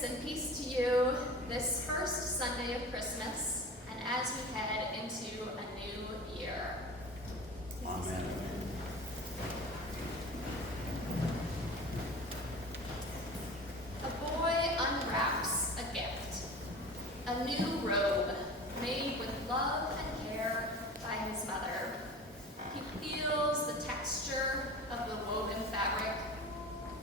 Grace and peace to you this first Sunday of Christmas and as we head into a new year. Amen. A boy unwraps a gift, a new robe made with love and care by his mother. He feels the texture of the woven fabric,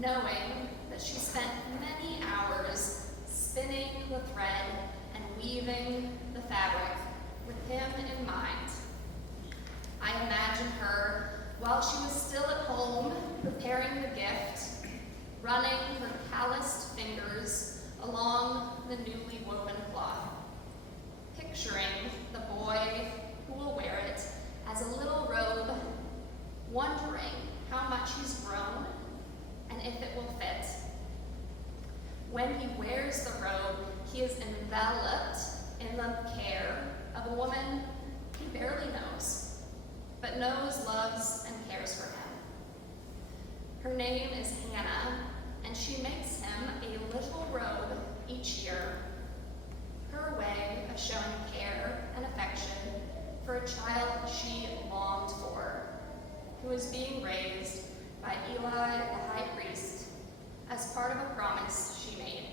knowing that she spent many hours spinning the thread and weaving the fabric with him in mind. I imagine her, while she was still at home preparing the gift, running her calloused fingers along the newly woven cloth, picturing the boy who will wear it as a little robe, wondering how much he's grown and if it will fit. When he wears the robe, he is enveloped in the care of a woman he barely knows, but knows, loves, and cares for him. Her name is Hannah, and she makes him a little robe each year, her way of showing care and affection for a child she longed for, who is being raised by Eli, the high priest, as part of a promise she made.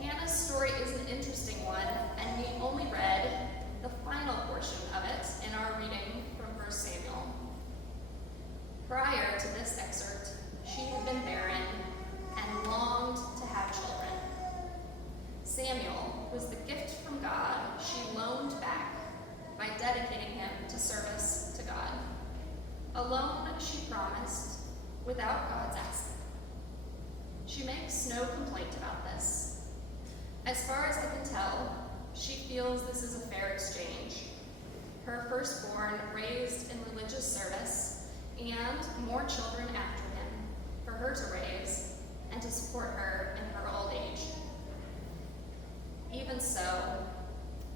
Hannah's story is an interesting one, and we only read the final portion of it in our reading from 1 Samuel. Prior to this excerpt, she had been barren and longed to have children. Samuel was the gift from God she loaned back by dedicating him to service to God. Alone, she promised, without God's asking. She makes no complaint about this. As far as I can tell, she feels this is a fair exchange. Her firstborn raised in religious service, and more children after him for her to raise and to support her in her old age. Even so,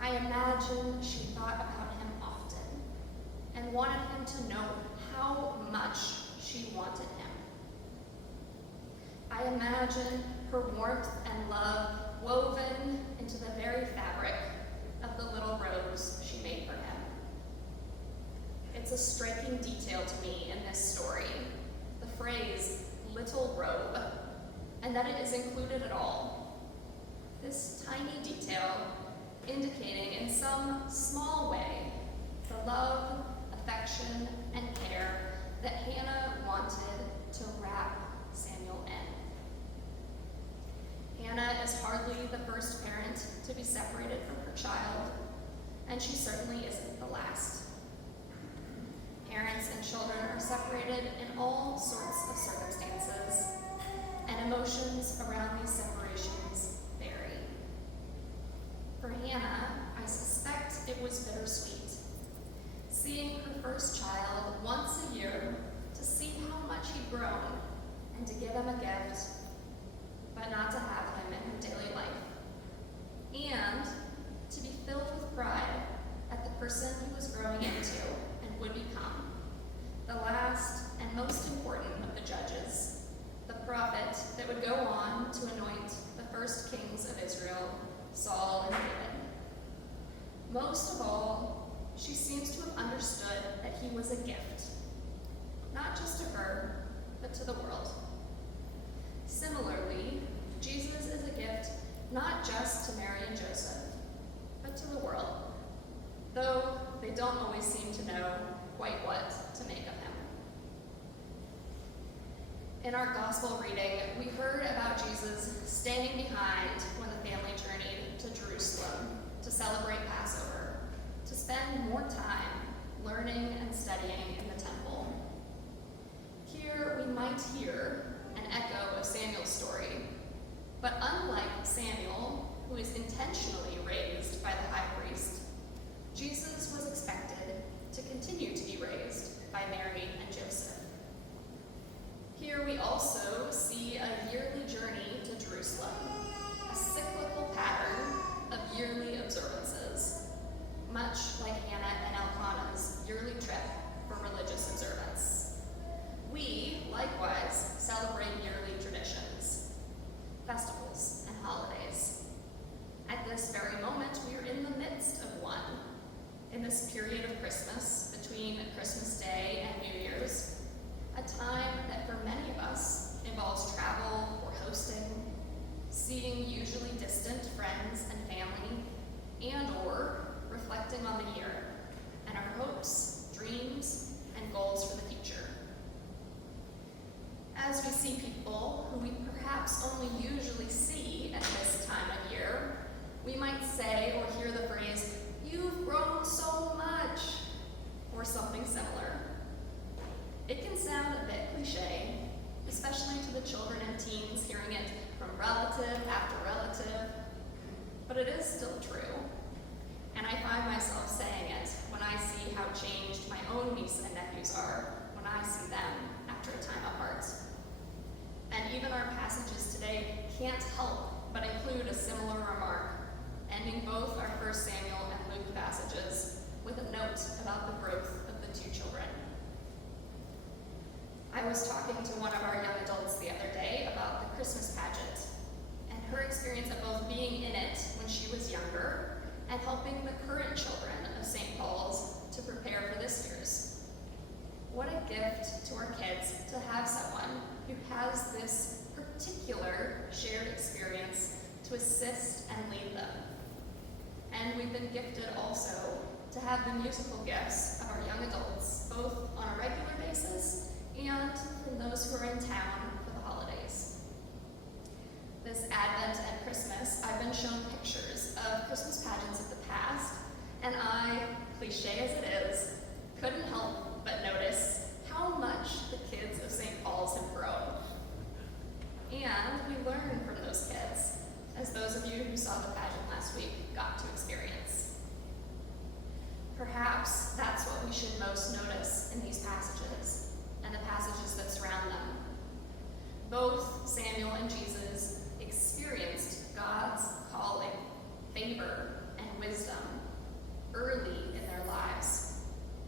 I imagine she thought about him often and wanted him to know how much she wanted him. I imagine her warmth and love woven into the very fabric of the little robes she made for him. It's a striking detail to me in this story, the phrase, little robe, and that it is included at all. This tiny detail indicating in some small way the love, affection, and care that Hannah wanted to wrap Samuel in. Hannah is hardly the first parent to be separated from her child, and she certainly isn't the last. Parents and children are separated in all sorts of circumstances, and emotions around these separations vary. For Hannah, I suspect it was bittersweet, seeing her first child once a year to see how much he'd grown and to give him a gift, but not to have him in her daily life, and to be filled with pride at the person he was growing into and would become, the last and most important of the judges, the prophet that would go on to anoint the first kings of Israel, Saul and David. Most of all, she seems to have understood that he was a gift, not just to her, but to the world. Similarly, Jesus is a gift not just to Mary and Joseph, but to the world, though they don't always seem to know quite what to make of him. In our gospel reading, we heard about Jesus staying behind when the family journeyed to Jerusalem to celebrate Passover, to spend more time learning and studying in the temple. Here we might hear an echo of Samuel's story, but unlike Samuel, who is intentionally raised by the high priest, Jesus was expected to continue to be raised by Mary and Joseph. Here we also see a yearly journey to Jerusalem, a cyclical pattern of yearly observances, much like Hannah and Elkanah's yearly trip for religious observance. We, likewise, celebrate yearly traditions. As we see people who we perhaps only usually see at this time of year, we might say or hear the phrase, "You've grown so much," or something similar. It can sound a bit cliche, especially to the children and teens hearing it from relative after relative, but it is still true. And I find myself saying it when I see how changed my own nieces and nephews are when I see them after a time apart. And even our passages today can't help but include a similar remark, ending both our 1 Samuel and Luke passages with a note about the growth of the two children. I was talking to one of our young adults the other day about the Christmas pageant and her experience of both being in it when she was younger and helping the current children of St. Paul's to prepare for this year's. What a gift to our kids to have someone who has this particular shared experience to assist and lead them. And we've been gifted also to have the musical gifts of our young adults, both on a regular basis and from those who are in town for the holidays. This Advent and Christmas, I've been shown pictures of Christmas pageants of the past, and I, cliche as it is, couldn't help but notice how much the kids of St. Paul's have grown. And we learn from those kids, as those of you who saw the pageant last week got to experience. Perhaps that's what we should most notice in these passages, and the passages that surround them. Both Samuel and Jesus experienced God's calling, favor, and wisdom early in their lives.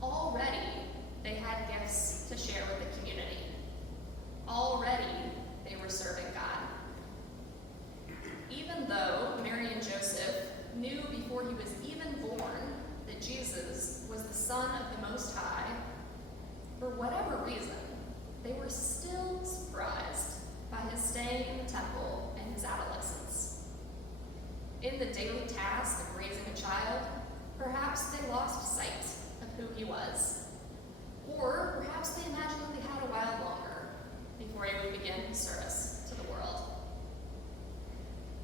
Already, they had gifts to share with the community. Already, they were serving God. Even though Mary and Joseph knew before he was even born that Jesus was the Son of the Most High, for whatever reason, they were still surprised by his staying in the temple in his adolescence. In the daily task of raising a child, perhaps they lost sight of who he was. Or perhaps they imagined that they had a while longer before he would begin his service to the world.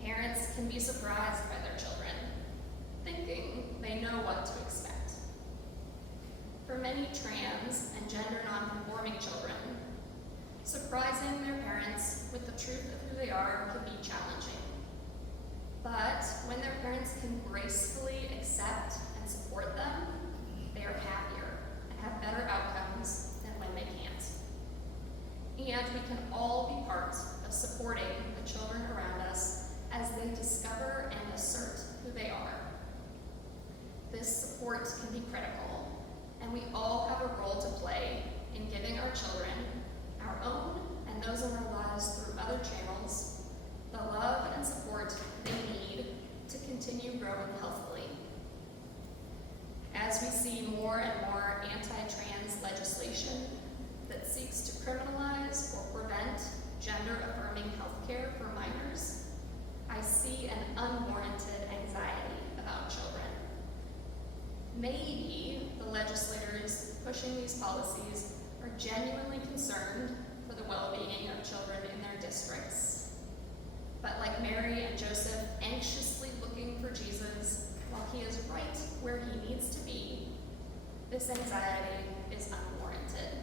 Parents can be surprised by their children, thinking they know what to expect. For many trans and gender non-conforming children, surprising their parents with the truth of who they are can be challenging. But when their parents can gracefully accept and support them, they are happier and have better outcomes than when they can't. And we can all be part of supporting the children around us as they discover and assert who they are. This support can be critical, and we all have a role to play in giving our children, our own and those in our lives through other channels, the love and support they need to continue growing healthily. As we see more and more anti-trans legislation that seeks to criminalize or prevent gender-affirming healthcare for minors, I see an unwarranted anxiety about children. Maybe the legislators pushing these policies are genuinely concerned for the well-being of children in their districts. But like Mary and Joseph anxiously looking for Jesus while he is right where he needs to be, this anxiety is unwarranted.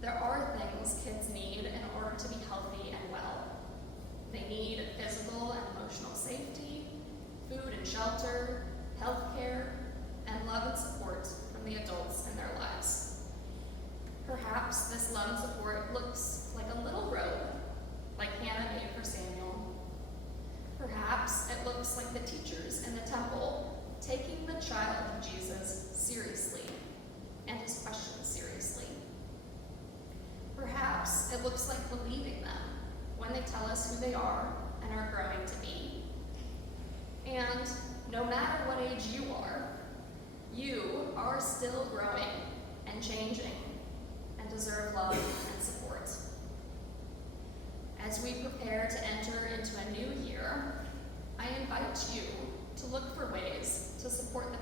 There are things kids need in order to be healthy and well. They need physical and emotional safety, food and shelter, health care, and love and support from the adults in their lives. Perhaps this love and support looks like a little robe, like Hannah made for Samuel. Perhaps it looks like the teachers in the temple taking the child of Jesus seriously and his questions seriously. Perhaps it looks like believing them when they tell us who they are and are growing to be. And no matter what age you are still growing and changing and deserve love and support. As we prepare to enter into a new year, I invite you to look for ways to support the